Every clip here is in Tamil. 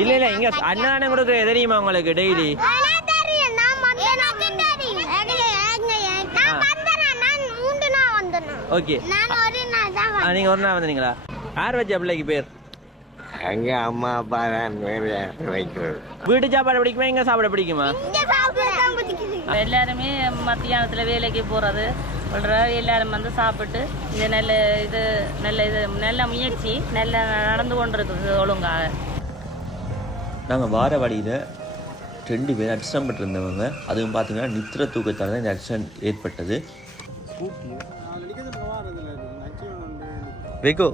இல்ல இல்ல இங்க அன்னதானம் கொடுக்குற தெரியுமா உங்களுக்கு டெய்லி. ஓகே. நான் ஒரு நாள் தான் வந்தேன். நீங்க ஒரு நாள் வந்தீங்களா? யார் வச்ச பிள்ளைக்கு பேர்? அங்க அம்மா அப்பா தான் வேறு வீட்டு சாப்பாடு பிடிக்குமா இங்க சாப்பிட பிடிக்குமா. எல்லாருமே மத்தியானத்தில் வேலைக்கு போகிறது எல்லாரும் வந்து சாப்பிட்டு நல்ல இது நல்ல இது நல்ல முயற்சி நல்ல நடந்து கொண்டிருக்குது ஒழுங்காக நாங்கள் வார வழியில் ரெண்டு பேர் அடிஸ்டம் இருந்தவங்க அதுவும் பார்த்தீங்கன்னா நித்திர தூக்கத்தால் தான் இந்த ஆக்சிடென்ட் ஏற்பட்டது. வெகோ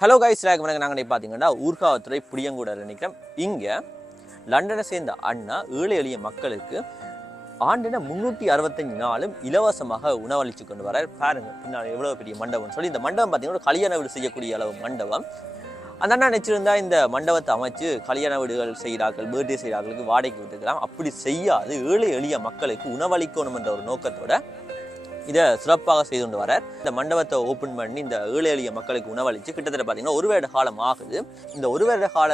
ஹலோ கைஸ் வணக்கம். நாங்கள் பார்த்தீங்கன்னா ஊர்காவத்துறை புளியங்கூடல் நினைக்கிறோம் இங்கே லண்டனை சேர்ந்த அண்ணா ஏழை எளிய மக்களுக்கு ஆண்டின முன்னூற்றி அறுபத்தஞ்சு நாளும் இலவசமாக உணவளித்து கொண்டு வர பாருங்க பின்னால் எவ்வளோ பெரிய மண்டபம்னு சொல்லி இந்த மண்டபம் பார்த்தீங்கன்னா கல்யாண வீடு செய்யக்கூடிய அளவு மண்டபம். அந்த அண்ணா நினச்சிருந்தா இந்த மண்டபத்தை அமைச்சு கல்யாண வீடுகள் செய்கிறார்கள் பர்த்டே செய்கிறார்களுக்கு வாடகைக்கு விட்டுக்கலாம். அப்படி செய்யாது. ஏழை எளிய மக்களுக்கு உணவளிக்கணும் என்ற ஒரு நோக்கத்தோட இதை சிறப்பாக செய்து கொண்டு வரார். இந்த மண்டபத்தை ஓப்பன் பண்ணி இந்த ஏழை எளிய மக்களுக்கு உணவளித்து கிட்டத்தட்ட பார்த்தீங்கன்னா ஒரு வருட காலம் ஆகுது. இந்த ஒரு வருட கால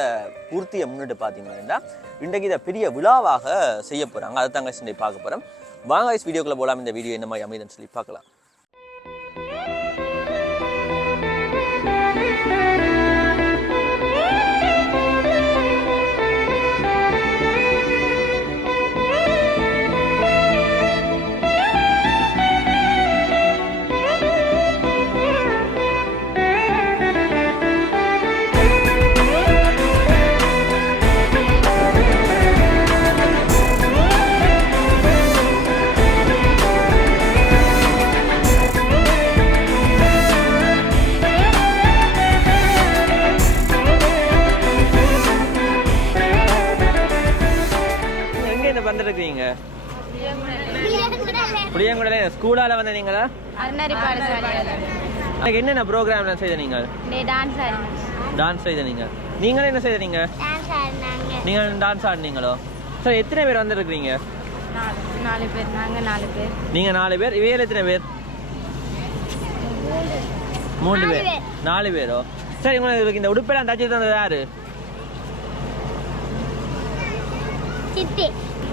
பூர்த்தியை முன்னிட்டு பார்த்தீங்கன்னா இன்றைக்கு இதை பெரிய விழாவாக செய்ய போகிறாங்க அதை தாங்க சின்ன பார்க்க போகிறோம் வாங்க guys, வீடியோக்குள்ள போகலாம். இந்த வீடியோ என்ன மாதிரி அமைதுன்னு சொல்லி பார்க்கலாம். புளியங்குடல ஸ்கூலால பாடசாலை எனக்கு என்னென்ன ப்ரோக்ராம்லாம் செய்த நீங்கள்? டான்ஸ் செய்த நீங்க நீங்களும் என்ன செய்த நீங்க டான்ஸ் ஆடினாங்க. நீங்க டான்ஸ் ஆடினீங்களோ? சார் எத்தனை பேர் வந்திருக்கிறீங்க? நாலு பேர். நாங்கள் நாலு பேர். நீங்க நாலு பேர். இவையில் எத்தனை பேர்? மூணு பேர். நாலு பேரோ? சரி உங்களுக்கு இந்த உடுப்பெல்லாம் தச்சு தந்தது யாரு.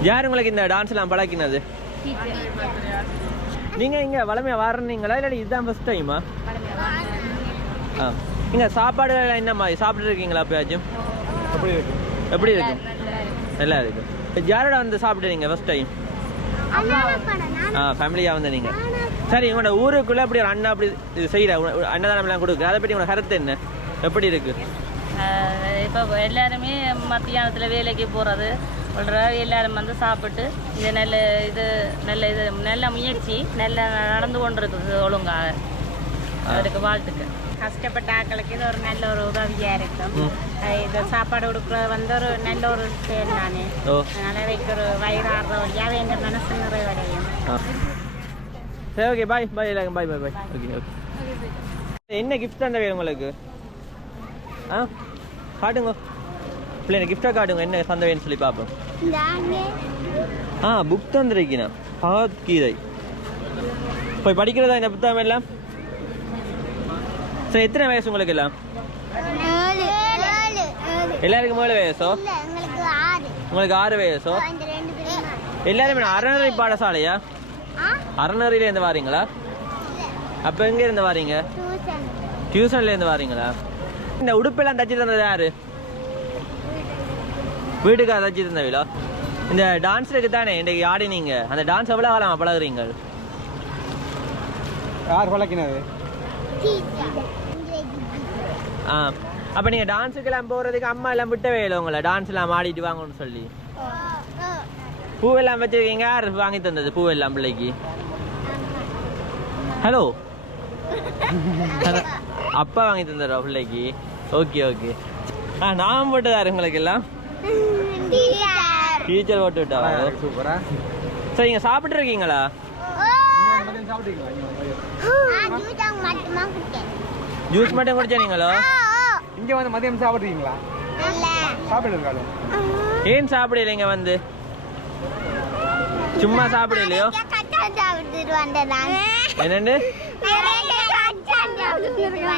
யார் உங்களுக்கு இந்த டான்ஸ் எல்லாம் பழக்கினது? நீங்க இங்க வளமையா வரணுங்களா இல்லாட்டி இதுதான் ஃபர்ஸ்ட் டைமா ஆ? இங்க சாப்பாடு என்ன மாதிரி? சாப்பிட்டு இருக்கீங்களா எப்பயாச்சும் எப்படி இருக்கு? எப்படி இருக்கும் நல்லா இருக்கு யாரோட வந்து சாப்பிடுறீங்க ஃபர்ஸ்ட் டைம் ஆ ஃபேமிலியா வந்து நீங்க. சரி உங்களோட ஊருக்குள்ள அப்படி ஒரு அண்ணா அப்படி இது செய்யற? அன்னதானம் எல்லாம் கொடுக்கு அதை பற்றி உங்களோட கருத்து என்ன? எப்படி இருக்கு? இப்போ எல்லாருமே மத்தியானத்தில் வேலைக்கு போகிறது எல்லாரும் வந்து சாப்பிட்டு இது நல்ல இது நல்ல இது நல்ல முயற்சி நல்ல நடந்து கொண்டிருக்குது ஒழுங்காக அதுக்கு வாழ்த்துக்கு கஷ்டப்பட்ட ஆட்களுக்கு இது ஒரு நல்ல ஒரு உதவியா இருக்கும். இது சாப்பாடு கொடுக்குறது வந்து ஒரு நல்ல ஒரு செயல் தானே. ஓ. அதனால வைக்க ஒரு வயிறாடுற வழியாக எங்க மனசு நிறைவடையும். சரி ஓகே பாய் பாய் எல்லாரும் bye bye bye okay okay என்ன கிஃப்ட் தந்தவே உங்களுக்கு? ஆ? காட்டுங்க. பிள்ளைங்க கிஃப்டாக காட்டுங்க. என்ன தந்தவேன்னு சொல்லி பார்ப்போம். இந்த ஆ புக் தந்திருக்கீங்க பகவத்கீதை போய் படிக்கிறதா இந்த புத்தகம் எல்லாம் சரி எத்தனை வயசு உங்களுக்கு எல்லாம். எல்லாருக்கும் ஏழு வயசோ. உங்களுக்கு ஆறு வயசோ எல்லாருமே அறநெறி பாடசாலையா? அறநெறியில இருந்து வாரீங்களா அப்ப எங்க இருந்து வாரீங்க டியூஷன். டியூஷன்ல இருந்து வாரீங்களா இந்த உடுப்பெல்லாம் தச்சு தந்தது யாரு வீட்டுக்கு தச்சு தந்தவீங்களா இந்த டான்ஸ் இருக்கு தானே இன்றைக்கு ஆடினீங்க அந்த டான்ஸ் எவ்வளோ காலமா பழகுறீங்க? யார் பழக்கினது. ஆ. அப்ப நீங்க டான்ஸுக்கெல்லாம் போறதுக்கு அம்மா எல்லாம் விட்டவே இல்லை உங்களை. டான்ஸ் எல்லாம் ஆடிட்டு வாங்கன்னு சொல்லி. பூவெல்லாம் வச்சிருக்கீங்க யார் வாங்கி தந்தது பூவெல்லாம் பிள்ளைக்கு? ஹலோ அப்பா வாங்கி தந்தாரா பிள்ளைக்கு? ஓகே ஓகே ஆ நான் போட்டதாரு உங்களுக்கு எல்லாம் டீச்சர். டீச்சர் போட்டு விட்டா? சூப்பரா. சரி நீங்க சாப்பிட்டு இருக்கீங்களா? ஜூஸ் மட்டுமா குடிச்சேன். ஜூஸ் மட்டும் குடிச்சா நீங்களோ? ஓ, ஓ. இங்க வந்து மதியம் சாப்பிடுறீங்களா? இருக்காரு ஏன் சாப்பிடலைங்க வந்து? சும்மா சாப்பிடலையோ? என்னண்டு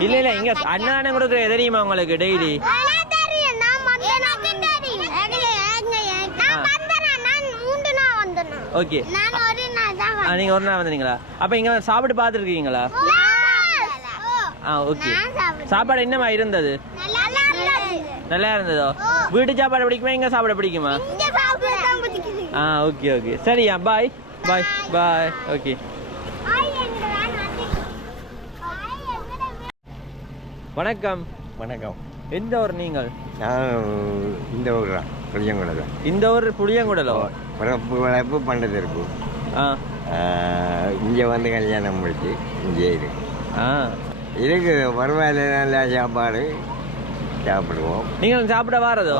இல்ல இல்ல இங்க அண்ணாண்ணன் கொடுக்குற தெரியுமா உங்களுக்கு டெய்லி எனக்கு தெரியும் நான் வந்தேன் எனக்கு தெரியும் நான் வந்தேன் நான் மூன்று நாள் வந்தேன் ஓகே நான் ஒரு நாள் தான் ஆ நீங்க ஒரு நாள் வந்தீங்களா அப்ப இங்க வந்து சாப்பிட்டு பார்த்துருக்கீங்களா? ஆ ஓகே சாப்பாடு என்னமா இருந்தது? நல்லா இருந்தது. நல்லா இருந்ததோ? வீட்டு சாப்பாடு பிடிக்குமா இங்க சாப்பிட பிடிக்குமா? இங்க சாப்பிட தான் பிடிக்குது. ஆ ஓகே ஓகே சரியா பாய் பாய் பாய் ஓகே வணக்கம். வணக்கம். எந்த ஊர் நீங்கள்? நான் இந்த ஊர் தான் இந்த ஊர் புளியங்குடலோ? பிறப்பு வளர்ப்பு பண்ணுறது இருக்கும் ஆ இங்கே வந்து கல்யாணம் முடிச்சு இங்கே இருக்கு ஆ. இருக்குது பரவாயில்ல நல்லா சாப்பாடு சாப்பிடுவோம். நீங்கள் சாப்பிட வாரதோ?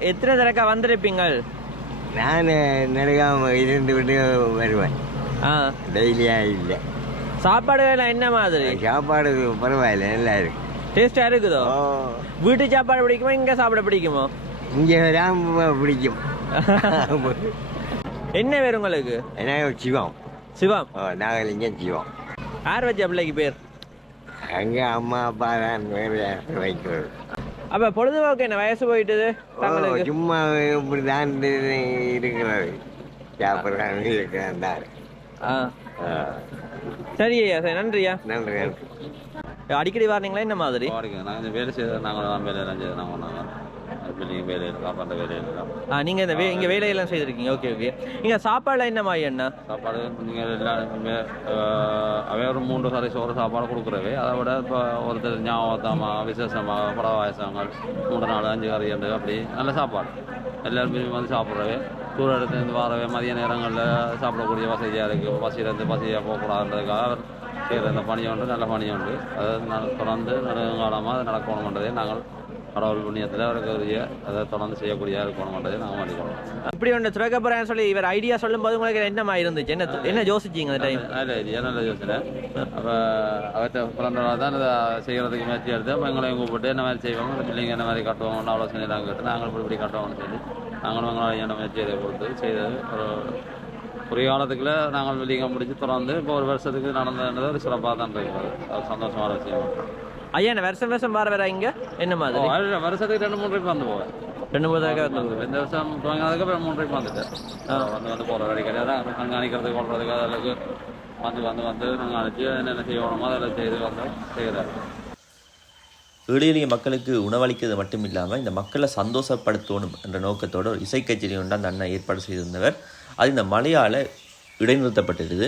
எத்தனை தடக்கா வந்திருப்பீங்கள்? நான் நெருகாம இருந்து விட்டு வருவேன். ஆ. டெய்லியாக இல்லை. சாப்பாடு எல்லாம் என்ன மாதிரி? சாப்பாடு பரவாயில்ல நல்லா இருக்கு. டேஸ்டா இருக்குதோ? வீட்டு சாப்பாடு பிடிக்குமா இங்க சாப்பிட பிடிக்குமோ? இங்கே ராம பிடிக்கும். என்ன பேர் உங்களுக்கு? ஏன்னா சிவம். சிவம். நாகலிங்கம் சிவம். யார் வச்ச பிள்ளைக்கு பேர்? அங்கே அம்மா அப்பா தான் வேறு வைக்கிறது? அப்ப பொழுதுபோக்கு என்ன வயசு போயிட்டுது சும்மா இப்படி தான் இருக்கிறது. சாப்பிட்றாங்க இருக்கிறான் தான் ஆ. ஆ, சரி ஐயா சரி நன்றியா. நன்றி நன்றி அடிக்கடி வரீங்களா என்ன மாதிரி? நாங்கள் வேலை செய்த நாங்கள் வேலை செய்து நாங்கள் நாங்கள் பில்டிங் வேலையில் காப்பாற்ற வேலையில் எல்லாம். ஆ நீங்க இந்த வே இங்க வேலையெல்லாம் செய்திருக்கீங்க. Okay okay. இங்க சாப்பாடுல என்ன மாதிரி என்ன சாப்பாடு நீங்கள் எல்லாருமே அவே ஒரு மூன்று சாரி சோறு சாப்பாடு கொடுக்குறவே. அதை விட இப்போ ஒருத்தர் ஞாபகத்தமாக விசேஷமாக படவாயசங்கள் மூன்று நாலு அஞ்சு கறி அப்படி நல்ல சாப்பாடு. எல்லாருமே வந்து சாப்பிட்றவே. தூர இடத்துலேருந்து வரவே மதிய நேரங்களில் சாப்பிடக்கூடிய வசதியாக இருக்குது பசியிலேருந்து பசியாக போகக்கூடாதுன்றதுக்காக அவர் செய்கிற இந்த பணி உண்டு நல்ல பணி உண்டு அதை தொடர்ந்து நெடுங்காலமாக அது நடக்கணுன்றதை நாங்கள் கடவுள் புண்ணியத்தில் அவருக்கு உரிய அதை தொடர்ந்து செய்யக்கூடிய இருக்கணுன்றதை நாங்கள் வேண்டிக்கொள்வோம் இப்படி ஒன்று போறேன்னு சொல்லி இவர் ஐடியா சொல்லும் போது உங்களுக்கு என்ன மாதிரி இருந்துச்சு? என்ன என்ன யோசிச்சீங்க அந்த டைம் நல்ல ஐடியா நல்ல யோசனை. அப்போ அவர்கிட்ட பிறந்த நாள் தான் இதை செய்கிறதுக்கு முயற்சி எடுத்து அப்போ எங்களையும் கூப்பிட்டு என்ன மாதிரி செய்வாங்க இந்த பிள்ளைங்க என்ன மாதிரி கட்டுவாங்கன்னு ஆலோசனை நாங்கள் கேட்டு நாங்கள் இப்படி இப்படி கட்டுவோம்னு சொல்லி நாங்களும் எங்களால் என்ன முயற்சி இதை கொடுத்து செய்தது. ஒரு குறுகிய காலத்துக்குள்ள நாங்கள் வெளியே முடிச்சு தொடர்ந்து இப்போ ஒரு வருஷத்துக்கு நடந்தது ஒரு சிறப்பாக தான் இருக்கிறது அது சந்தோஷமான விஷயம். ஐயா என்ன வருஷம் வருஷம் வர வர இங்க? என்ன மாதிரி? வருஷத்துக்கு ரெண்டு மூணு ட்ரிப் வந்து போவேன். ரெண்டு மூணு தடவை வந்து இந்த வருஷம் துவங்கினதுக்கு அப்புறம் மூணு ட்ரிப் வந்துட்டேன் வந்து வந்து போகிற அடிக்கடி அதான் கண்காணிக்கிறதுக்கு கொள்றதுக்கு அதற்கு வந்து வந்து வந்து கண்காணிச்சு என்னென்ன செய்யணுமோ அதில் செய்து வந்து செய்கிறாரு ஏழை எளிய மக்களுக்கு உணவளிக்கிறது மட்டும் இல்லாமல் இந்த மக்களை சந்தோஷப்படுத்தணும் என்ற நோக்கத்தோட ஒரு இசை கச்சேரி ஒன்று அந்த அண்ணன் ஏற்பாடு செய்திருந்தவர். அது இந்த மழையால் இடைநிறுத்தப்பட்டிருது